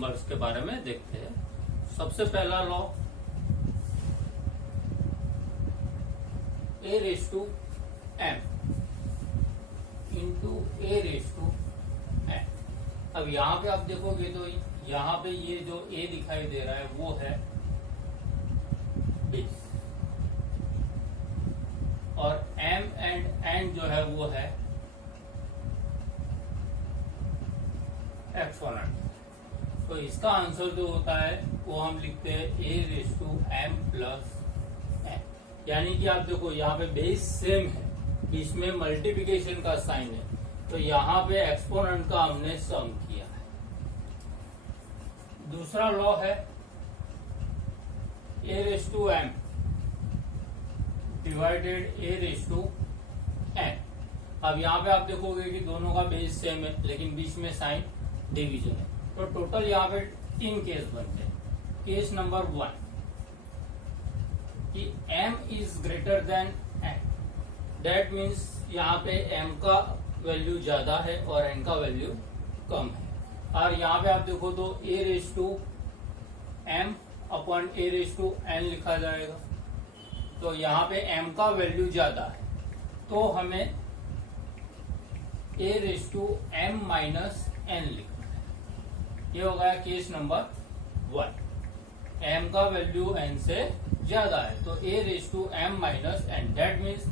Numbers के बारे में देखते हैं। सबसे पहला law, a raise to m into a raise to n। अब यहाँ पे आप देखोगे तो यहाँ पे ये जो a दिखाई दे रहा है वो है बेस, और m एंड n जो है वो है एक्सपोनेंट। तो इसका आंसर जो होता है वो हम लिखते हैं a raise to m plus n। यानी कि आप देखो यहाँ पे बेस सेम है, बीच में मल्टीप्लिकेशन का साइन है, तो यहाँ पे एक्सपोनेंट का हमने सम किया है। दूसरा लॉ है a raise to m divided a raise to n। अब यहाँ पे आप देखोगे कि दोनों का बेस सेम है लेकिन बीच में साइन डिवीजन है, तो टोटल यहाँ पे 3 केस बनते हैं। केस नंबर 1 कि m is greater than n, that means यहाँ पे m का वैल्यू ज्यादा है और n का वैल्यू कम है। और यहाँ पे आप देखो तो a raise to m upon a raise to n लिखा जाएगा, तो यहाँ पे m का वैल्यू ज्यादा है, तो हमें a raise to m minus n लिखना है। ये हो गया केस नंबर 1, m का वैल्यू n से ज्यादा है, तो a raise to m minus n, that means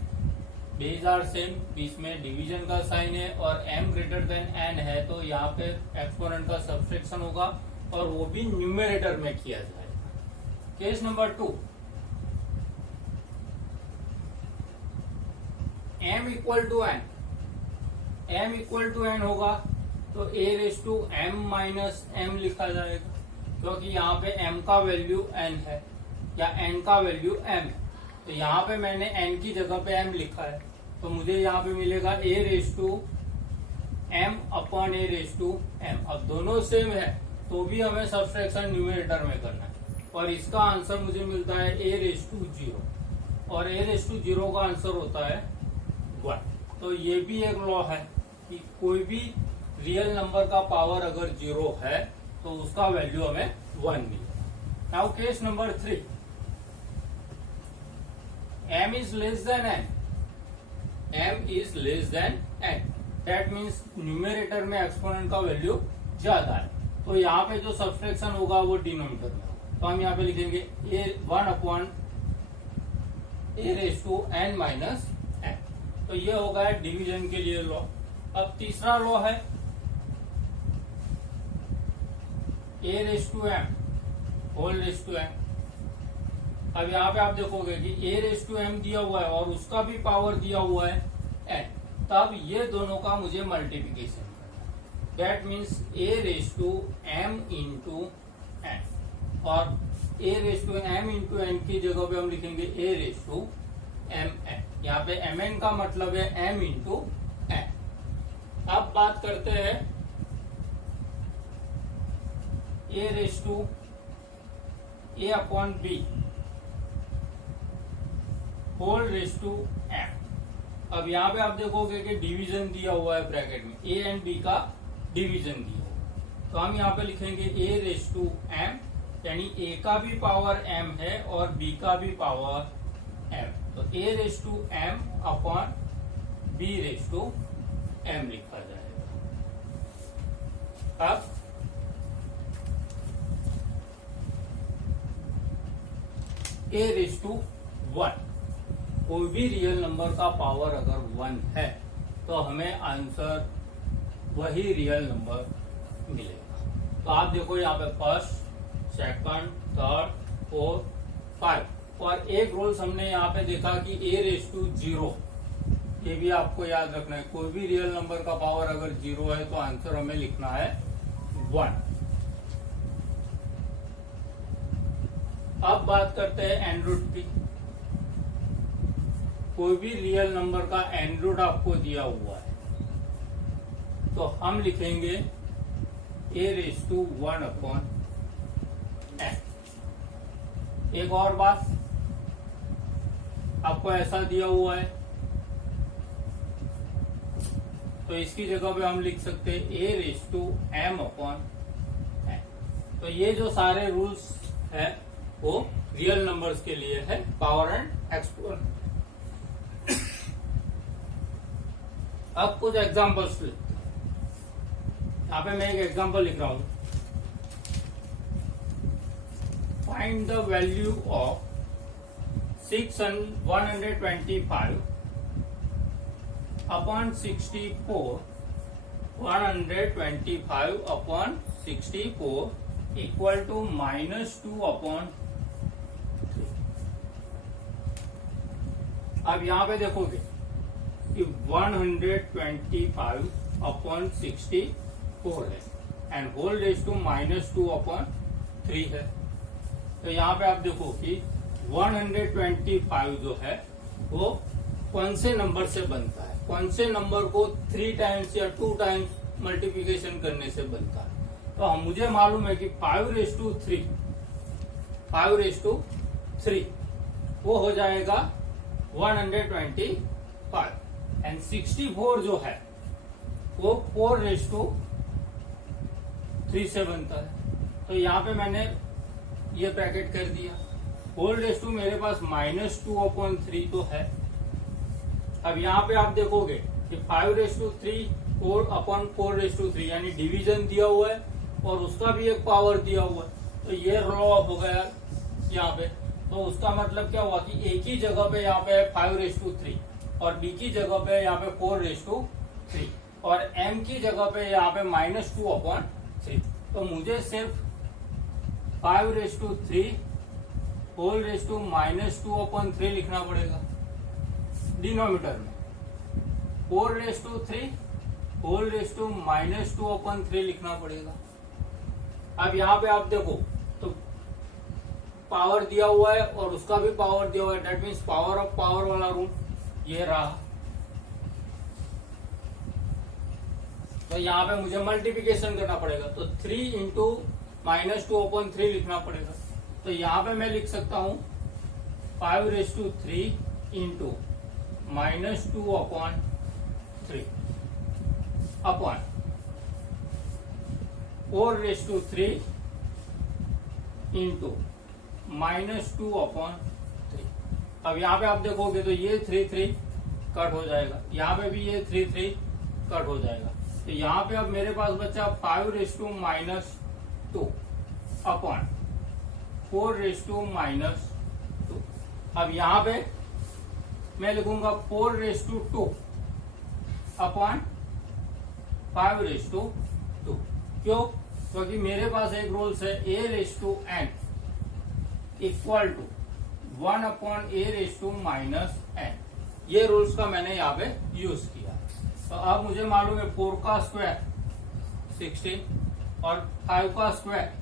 base are same, बीच में डिवीजन का साइन है और m ग्रेटर देन n है, तो यहाँ पे एक्सपोनेंट का सब्सट्रैक्शन होगा और वो भी न्यूमेरेटर में किया जाएगा। Case number 2, m equal to n, m equal to n होगा तो a raise to m minus m लिखा जाएगा, क्योंकि यहाँ पे m का वैल्यू n है या n का वैल्यू m है, तो यहाँ पे मैंने n की जगह पे m लिखा है, तो मुझे यहाँ पे मिलेगा a raise to m upon a raise to m। अब दोनों सेम है तो भी हमें सब्सट्रैक्शन न्यूमरेटर में करना है, और इसका आंसर मुझे मिलता है a रेस टू 0, और a रेस टू 0 का आंसर होता है 1। तो ये भी एक लॉ है कि कोई भी रियल नंबर का पावर अगर 0 है तो उसका वैल्यू हमें 1 मिलेगा। Now case number 3, m is less than n, m is less than n, that means numerator में एक्सपोनेंट का वैल्यू ज्यादा है, तो यहाँ पे जो सब्सट्रैक्शन होगा वो डिनोमिनेटर में होगा, तो हम यहाँ पे लिखेंगे a1 upon a raise to n minus n। तो ये हो गया डिवीजन के लिए लॉ। अब तीसरा लॉ है a raise to m whole raise to m। अब यहाँ पे आप देखोगे कि a रेस टू m दिया हुआ है और उसका भी पावर दिया हुआ है n, तब ये दोनों का मुझे मल्टीप्लिकेशन करना है, that means a raise to m into n, और a raise to m into n की जगह पे हम लिखेंगे a रेस टू mn। यहाँ पे mn का मतलब है m इंटू n। अब बात करते हैं a raise to a upon b whole raise to m। अब यहाँ पे आप देखोगे कि डिवीजन दिया हुआ है ब्रैकेट में, a एंड b का डिवीजन दिया हुआ, तो हम यहाँ पे लिखेंगे a रेस टू m, यानी a का भी पावर m है और b का भी पावर m, तो a raise to m upon b raise to m लिखा जाएगा। अब a रेस टू 1, कोई भी रियल नंबर का पावर अगर 1 है तो हमें आंसर वही रियल नंबर मिलेगा। तो आप देखो यहाँ पे फर्स्ट, सेकंड, थर्ड, फोर्थ, 5, और एक रूल्स हमने यहाँ पे देखा कि a रेस टू 0, ये भी आपको याद रखना है, कोई भी रियल नंबर का पावर अगर 0 है तो आंसर हमें लिखना है 1। अब बात करते हैं एन रूट की। कोई भी रियल नंबर का एन रूट आपको दिया हुआ है तो हम लिखेंगे a raise to 1 upon n। एक और बात, आपको ऐसा दिया हुआ है तो इसकी जगह पे हम लिख सकते हैं a raise to m upon n। तो ये जो सारे रूल्स है वो रियल नंबर्स के लिए है, पावर एंड एक्सपोनेंट। अब कुछ एग्जांपल्स लिखते हैं। यहाँ पे मैं एक एग्जांपल लिख रहा हूं, find the value of 125 upon 64 125 upon 64 equal to -2 upon 3। अब यहां पे देखोगे कि 125 अपॉन 64 है and whole raise to -2 upon 3 है। तो यहाँ पे आप देखो कि 125 जो है वो कौन से नंबर से बनता है, कौन से नंबर को 3 टाइम्स या 2 टाइम्स मल्टीप्लिकेशन करने से बनता है। तो हम मुझे मालूम है कि 5 वो हो जाएगा 125 एंड 64 जो है वो 4/3 से बनता है। तो यहाँ पे मैंने ये ब्रैकेट कर दिया। होल रेज टू मेरे पास -2 अपॉन 3 तो है। अब यहाँ पे आप देखोगे कि 5/3 4 अपॉन 4/3 यानी डिवीजन दिया हुआ है और उसका भी एक पावर दिया हुआ है। तो ये लॉ हो गया यहाँ पे। तो उसका मतलब क्या हुआ कि एक ही जगह पे यहाँ पे 5/3 और बी की जगह पे यहाँ पे 4/3 और m की जगह पे यहाँ पे -2 अपॉन 3। तो मुझे सिर्फ 5/3 होल रेज टू -2 अपॉन 3 लिखना पड़ेगा डिनोमिनेटर में, 4/3 होल रेज टू -2 अपॉन 3 लिखना पड़ेगा। अब यहाँ पे आप देखो तो पावर दिया हुआ है और उसका भी पावर दिया हुआ है, that means power of power वाला रूल ये रहा। तो यहाँ पे मुझे मल्टीप्लिकेशन करना पड़ेगा, तो 3 इंटू -2 अपॉन 3 लिखना पड़ेगा। तो यहाँ पे मैं लिख सकता हूं 5/3 into -2 upon 3 upon 4/3 into -2 upon 3। अब यहाँ पे आप देखोगे तो ये 3 कट हो जाएगा, यहाँ पे भी ये 3 कट हो जाएगा। तो यहाँ पे अब मेरे पास बचा 5/-2 अपॉन 4/-2। अब यहाँ पे मैं लिखूंगा 4/2 अपॉन 5/2। क्यों? क्योंकि मेरे पास एक रूल्स है a/n equal to 1 upon a/-n। ये रूल्स का मैंने यहाँ पे यूज किया। तो अब मुझे मालूम है 4 का स्क्वायर 16 और 5 का स्क्वायर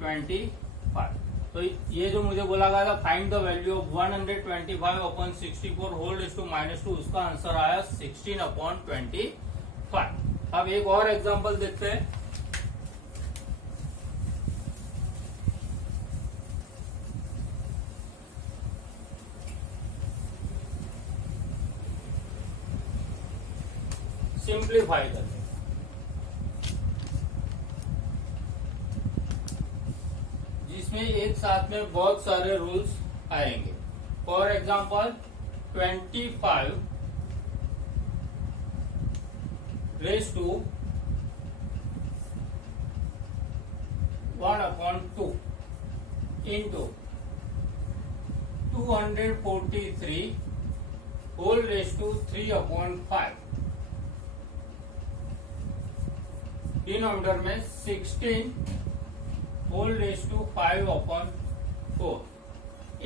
25। तो ये जो मुझे बोला गया था find the value of 125 upon 64 whole raise to -2, उसका आंसर आया 16 अपॉन 25। अब एक और एग्जांपल देखते हैं। सिंप्लीफाई करते हैं, जिसमें एक साथ में बहुत सारे रूल्स आएंगे। For example 25 raise to 1/2 into 243 whole raise to 3/5। Denominator में 16 होल रेज टू 5/4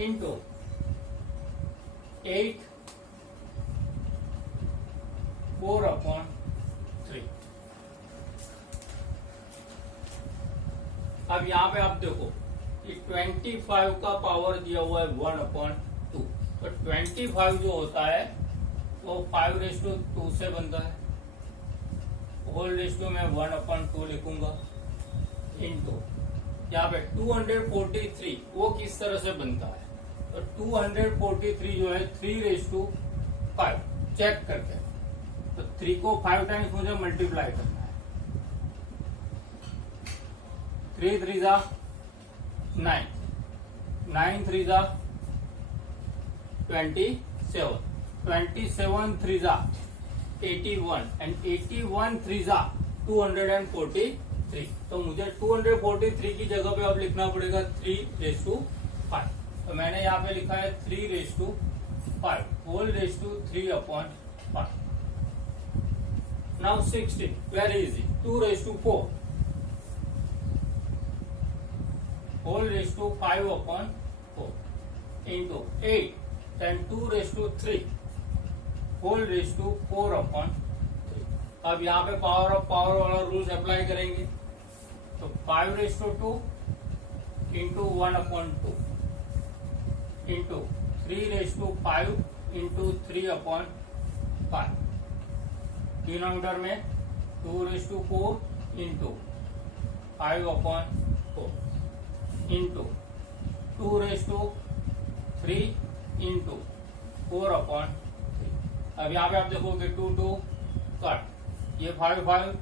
इंटू 8 4/3। अब यहाँ पे आप देखो कि 25 का पावर दिया हुआ है 1/2। तो 25 जो होता है वो 5/2 से बनता है। होल रेज टू में 1/2 लिखूंगा इंटू यहाँ पे 243 वो किस तरह से बनता है। तो 243 जो है 3/5 चेक करते हैं। तो 3 को 5 टाइम्स मुझे मल्टीप्लाई करना है। 3 3 जा 9, 9 3 जा 27, 27 3 जा 81 एंड 81 3 जा 243। तो मुझे 243 की जगह पे अब लिखना पड़ेगा 3⁵5। तो मैंने यहाँ पे लिखा है 3⁵5 whole raise to 3/5। Now 16, very easy, 2⁴ whole raise to 5/4 into 8, then 2⁵3 whole raise to 4/3। अब यहाँ पे पावर ऑफ पावर वाला रूल्स अप्लाई करेंगे। तो 5⁵2 इंटू 1/2 इंटू 3⁵5 इंटू 3/5। डिनोमिनेटर में 2⁴ इंटू 5/4 इंटू 2⁵3 इंटू 4/3। अब यहाँ पे आप देखोगे 2 2 कट, ये 5 5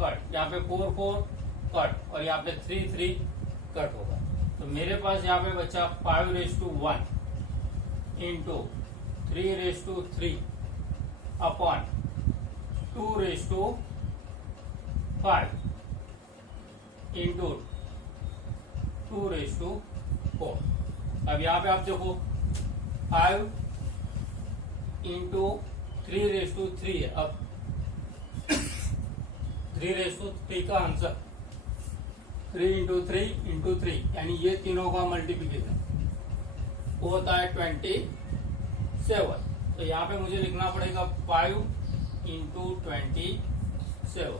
कट, यहाँ पे 4 4 कट और यहाँ पे 3 3 कट होगा। तो मेरे पास यहाँ पे बचा 5⁵1 इंटू 3⁵3 अपॉन 2⁵5 इंटू 2⁵4। अब यहाँ पे आप देखो 5 इंटू 3⁵3 है। अब 3⁵3 का आंसर 3 इंटू 3 इंटू 3, यानी ये तीनों का मल्टीप्लीकेशन वो होता है 27। तो यहाँ पे मुझे लिखना पड़ेगा 5 इंटू 27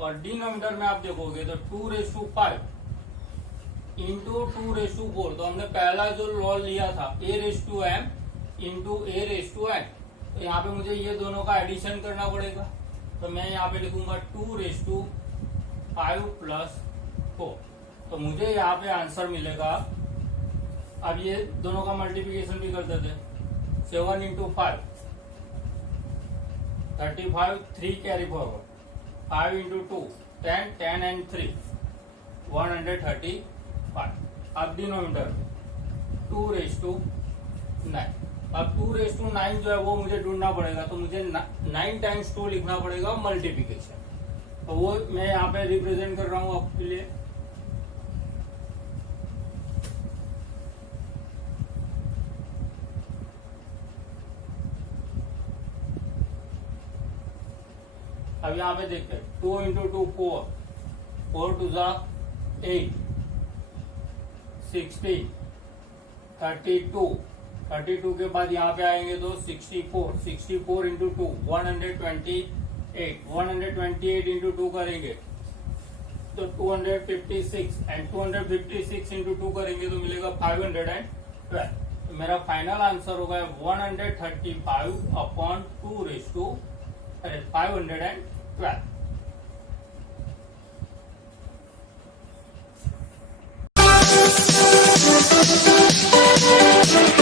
और डिनोमिनेटर में आप देखोगे तो 2⁵5 इंटू 2⁴। तो हमने पहला जो लॉ लिया था a⁵m इंटू a⁵n, तो यहाँ पे मुझे ये दोनों का एडिशन करना पड़ेगा। तो मैं यहाँ पे लिखूंगा 2⁵5 प्लस 4। तो मुझे यहाँ पे आंसर मिलेगा, अब ये दोनों का मल्टीप्लिकेशन भी कर देते, 7 into 5 35, 3 carry forward, 5 into 2 10, 10 and 3 135। अब डिनोमिनेटर 2⁹9। अब 2⁹9 जो है वो मुझे ढूंढना पड़ेगा। तो मुझे 9 टाइम्स 2 लिखना पड़ेगा मल्टीप्लिकेशन। तो वो मैं यहाँ पे रिप्रेजेंट कर रहा हूँ आपके लिए। अब यहाँ पे देखते हैं 2 इंटू 2 4, 4 2 जा 8, 16, 32, 32 के बाद यहाँ पे आएंगे तो 64, 64 इंटू 2 128, 128 इंटू 2 करेंगे तो 256 एंड 256 इंटू 2 करेंगे तो मिलेगा 512। तो मेरा फाइनल आंसर होगा 135/2⁵512।